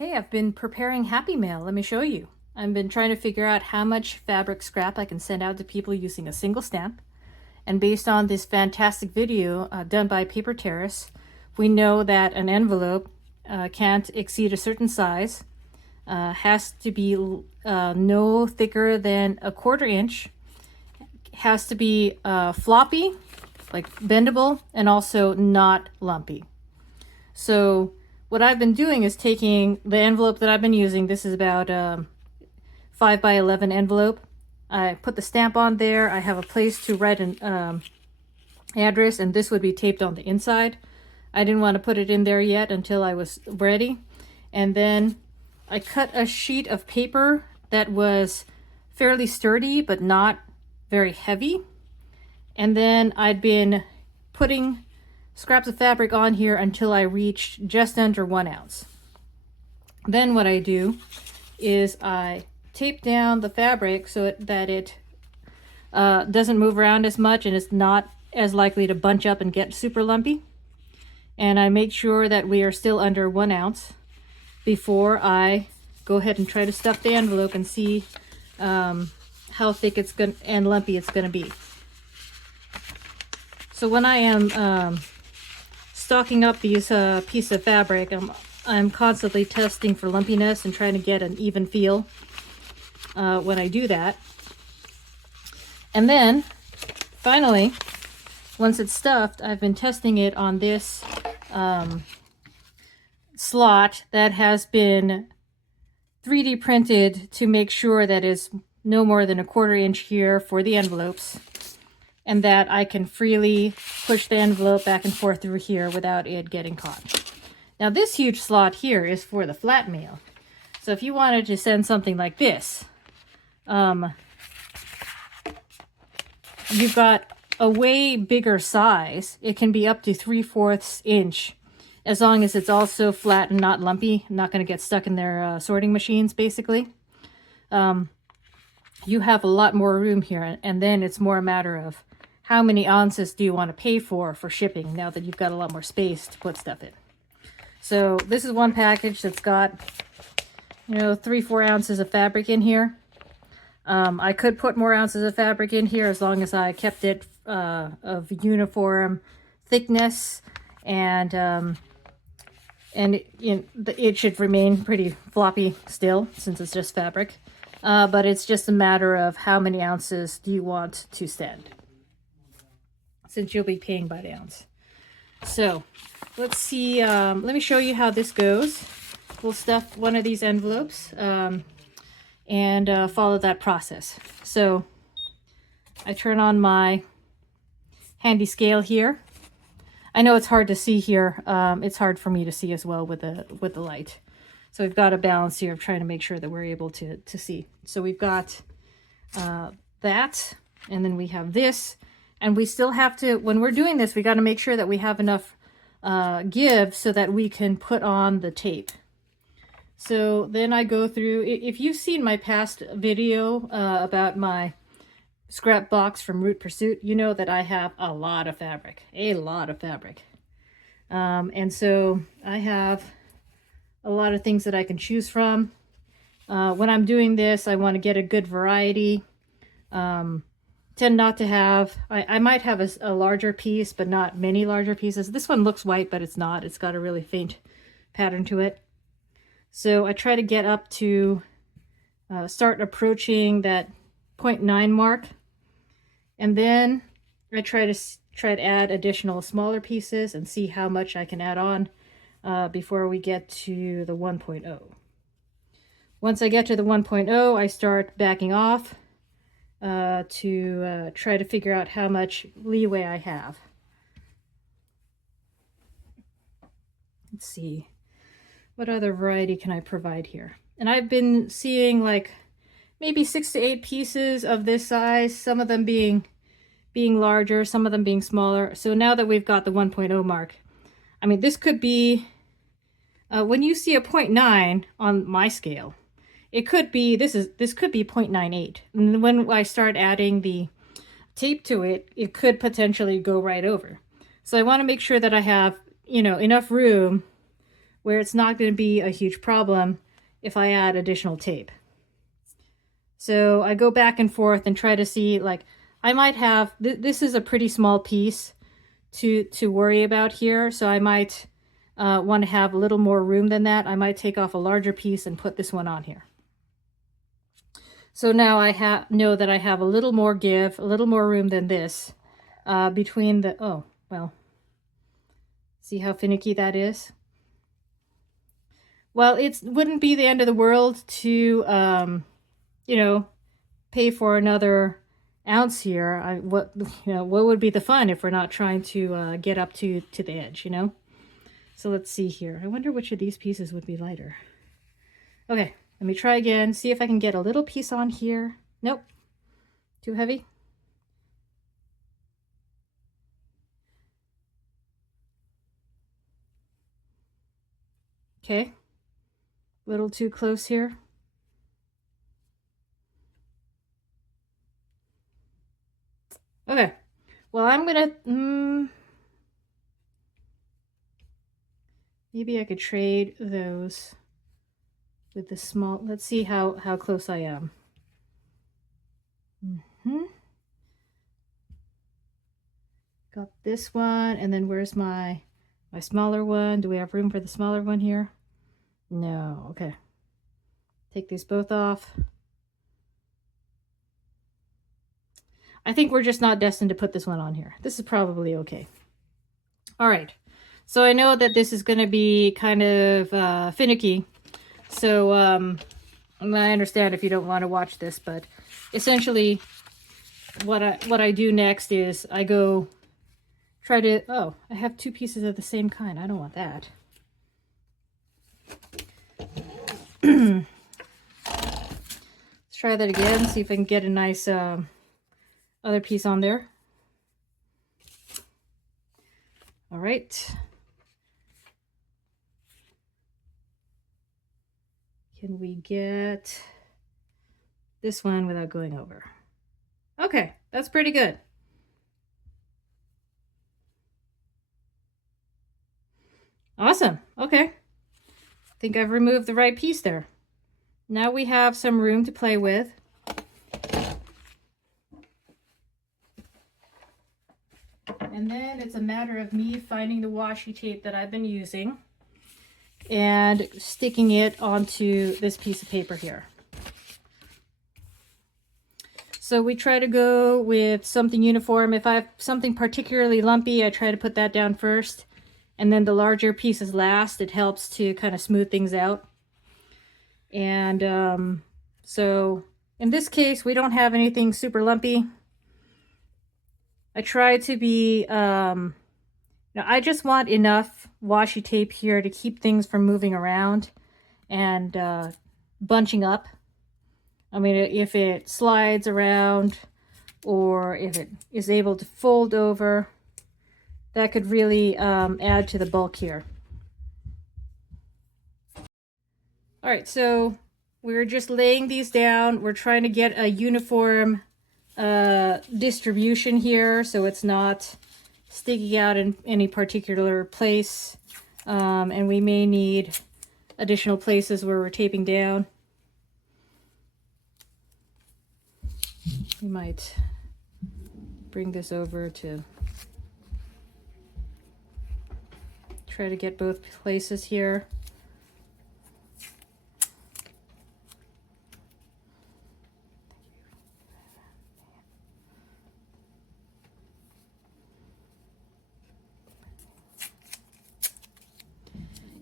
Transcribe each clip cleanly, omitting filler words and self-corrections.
Hey, I've been preparing Happy Mail. Let me show you. I've been trying to figure out how much fabric scrap I can send out to people using a single stamp. And based on this fantastic video done by Paper Terrace, we know that an envelope can't exceed a certain size, has to be no thicker than a 1/4 inch, has to be floppy, like bendable, and also not lumpy. So what I've been doing is taking the envelope that I've been using. This is about 5 by 11 envelope. I put the stamp on there. I have a place to write an address, and this would be taped on the inside. I didn't want to put it in there yet until I was ready. And then I cut a sheet of paper that was fairly sturdy but not very heavy. And then I'd been putting scraps of fabric on here until I reached just under 1 ounce. Then what I do is I tape down the fabric so that it doesn't move around as much and it's not as likely to bunch up and get super lumpy. And I make sure that we are still under 1 ounce before I go ahead and try to stuff the envelope and see how thick it's going and lumpy it's going to be. So when I am stocking up these pieces of fabric, I'm constantly testing for lumpiness and trying to get an even feel when I do that. And then finally, once it's stuffed, I've been testing it on this slot that has been 3D printed to make sure that it's no more than a 1/4 inch here for the envelopes, and that I can freely push the envelope back and forth through here without it getting caught. Now this huge slot here is for the flat mail. So if you wanted to send something like this, you've got a way bigger size. It can be up to 3/4 inch, as long as it's also flat and not lumpy, not going to get stuck in their sorting machines, basically. You have a lot more room here, and then it's more a matter of how many ounces do you want to pay for shipping now that you've got a lot more space to put stuff in. So this is one package that's got, 3-4 ounces of fabric in here. I could put more ounces of fabric in here as long as I kept it of uniform thickness, and it should remain pretty floppy still since it's just fabric. But it's just a matter of how many ounces do you want to send, since you'll be paying by the ounce. So let's see, let me show you how this goes. We'll stuff one of these envelopes and follow that process. So I turn on my handy scale here. I know it's hard to see here. It's hard for me to see as well with the light. So we've got a balance here of trying to make sure that we're able to see. So we've got that, and then we have this. And we still have to, when we're doing this, we got to make sure that we have enough give so that we can put on the tape. So then I go through, if you've seen my past video about my scrap box from Root Pursuit, you know that I have a lot of fabric, and so I have a lot of things that I can choose from. When I'm doing this, I want to get a good variety. Tend not to have, I might have a larger piece, but not many larger pieces. This one looks white, but it's not. It's got a really faint pattern to it. So I try to get up to, start approaching that 0.9 mark. And then I try to add additional smaller pieces and see how much I can add on before we get to the 1.0. Once I get to the 1.0, I start backing off to try to figure out how much leeway I have. Let's see, what other variety can I provide here? And I've been seeing like maybe 6 to 8 pieces of this size, some of them being larger, some of them being smaller. So now that we've got the 1.0 mark, I mean, this could be, when you see a 0.9 on my scale, it could be, this could be 0.98. And when I start adding the tape to it, it could potentially go right over. So I want to make sure that I have, enough room where it's not going to be a huge problem if I add additional tape. So I go back and forth and try to see, like, I might have, this is a pretty small piece to worry about here, so I might want to have a little more room than that. I might take off a larger piece and put this one on here. So now I know that I have a little more give, a little more room than this between the, oh, well, see how finicky that is? Well, it wouldn't be the end of the world to, you know, pay for another ounce here. What would be the fun if we're not trying to get up to the edge, you know? So let's see here. I wonder which of these pieces would be lighter. Okay, let me try again. See if I can get a little piece on here. Nope, too heavy. Okay, a little too close here. Okay, well, I'm gonna, maybe I could trade those with the small, let's see how close I am. Got this one, and then where's my smaller one? Do we have room for the smaller one here? No, okay. Take these both off. I think we're just not destined to put this one on here. This is probably okay. All right, so I know that this is going to be kind of finicky, so I understand if you don't want to watch this, but essentially what I do next is I go try to, oh, I have two pieces of the same kind. I don't want that. Let's try that again, see if I can get a nice other piece on there. All right. Can we get this one without going over? Okay, that's pretty good. Awesome. Okay. I think I've removed the right piece there. Now we have some room to play with. And then it's a matter of me finding the washi tape that I've been using and sticking it onto this piece of paper here. So we try to go with something uniform. If I have something particularly lumpy, I try to put that down first, and then the larger pieces last. It helps to kind of smooth things out. And so in this case, we don't have anything super lumpy. I try to be, now I just want enough washi tape here to keep things from moving around and bunching up. I mean, if it slides around or if it is able to fold over, that could really add to the bulk here. All right, so we're just laying these down. We're trying to get a uniform distribution here, so it's not sticking out in any particular place. And we may need additional places where we're taping down. We might bring this over to try to get both places here.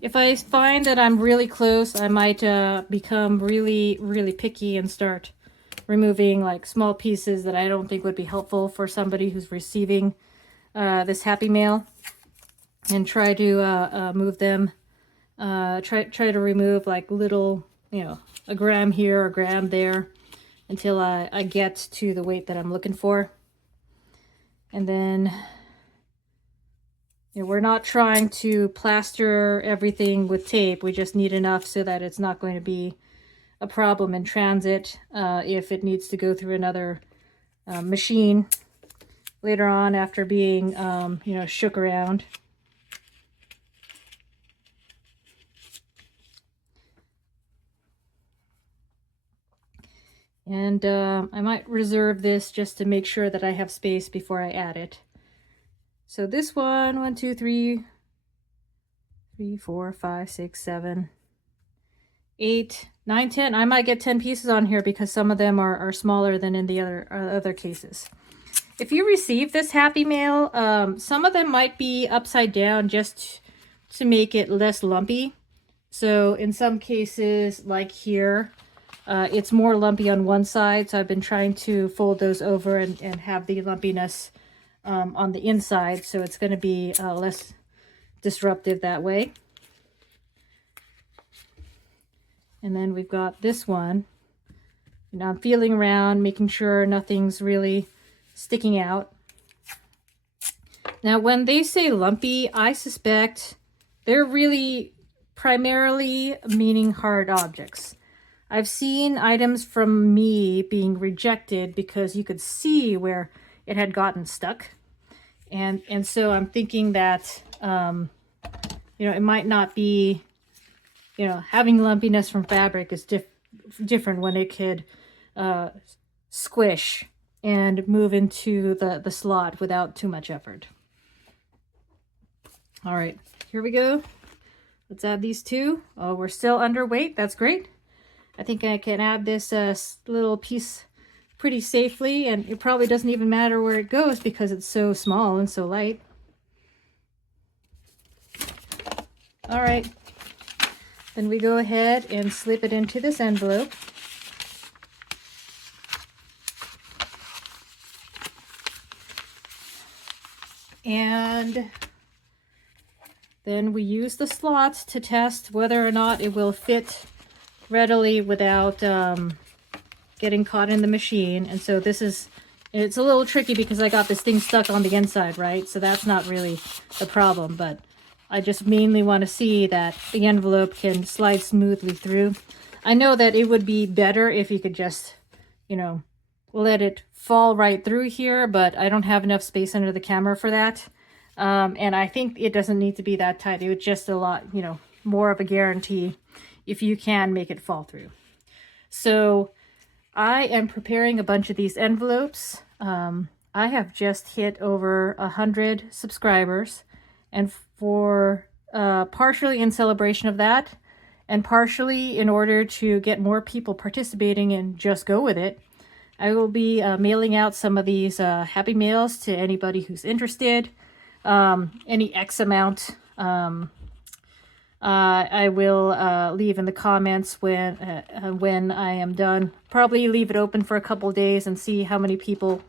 If I find that I'm really close, I might become really picky and start removing like small pieces that I don't think would be helpful for somebody who's receiving this Happy Mail, and try to move them. Try to remove like little, you know, a gram here, a gram there, until I get to the weight that I'm looking for. And then, you know, we're not trying to plaster everything with tape. We just need enough so that it's not going to be a problem in transit if it needs to go through another machine later on after being, you know, shook around. And I might reserve this just to make sure that I have space before I add it. So this one, 1, 2, 3, 4, 5, 6, 7, 8, 9, 10. I might get 10 pieces on here because some of them are smaller than in the other cases. If you receive this Happy Mail, some of them might be upside down just to make it less lumpy. So in some cases, like here, it's more lumpy on one side. So I've been trying to fold those over and have the lumpiness on the inside. So it's going to be less disruptive that way. And then we've got this one. Now I'm feeling around, making sure nothing's really sticking out. Now when they say lumpy, I suspect they're really primarily meaning hard objects. I've seen items from me being rejected because you could see where it had gotten stuck. And so I'm thinking that, it might not be, having lumpiness from fabric is different when it could squish and move into the slot without too much effort. All right, here we go. Let's add these two. Oh, we're still underweight. That's great. I think I can add this little piece pretty safely, and it probably doesn't even matter where it goes because it's so small and so light. All right, then we go ahead and slip it into this envelope. And then we use the slots to test whether or not it will fit readily without getting caught in the machine. And so it's a little tricky because I got this thing stuck on the inside, right? So that's not really the problem, but I just mainly want to see that the envelope can slide smoothly through. I know that it would be better if you could just, let it fall right through here, but I don't have enough space under the camera for that. And I think it doesn't need to be that tight. It was just a lot, more of a guarantee if you can make it fall through. So I am preparing a bunch of these envelopes. I have just hit over 100 subscribers, and for partially in celebration of that, and partially in order to get more people participating and just go with it, I will be mailing out some of these Happy Mails to anybody who's interested. Any X amount I will leave in the comments when I am done. Probably leave it open for a couple days and see how many people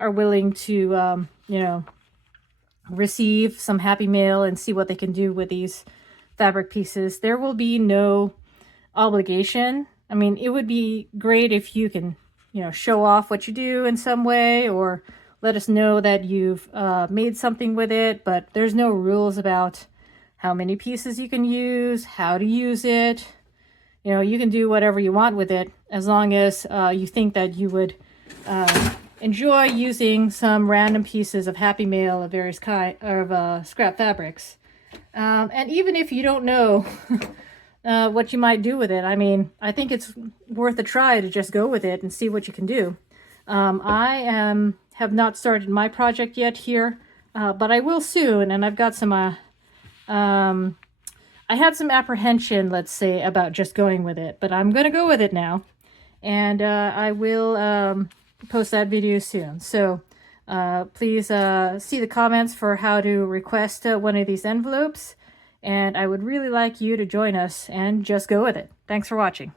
are willing to, receive some Happy Mail and see what they can do with these fabric pieces. There will be no obligation. I mean, it would be great if you can, show off what you do in some way, or let us know that you've made something with it, but there's no rules about how many pieces you can use, how to use it. You can do whatever you want with it as long as you think that you would enjoy using some random pieces of Happy Mail of various kind of scrap fabrics. And even if you don't know what you might do with it, I mean, I think it's worth a try to just go with it and see what you can do. I have not started my project yet here, but I will soon, and I've got some, I had some apprehension, let's say, about just going with it, but I'm going to go with it now, and I will post that video soon. So please see the comments for how to request one of these envelopes, and I would really like you to join us and just go with it. Thanks for watching.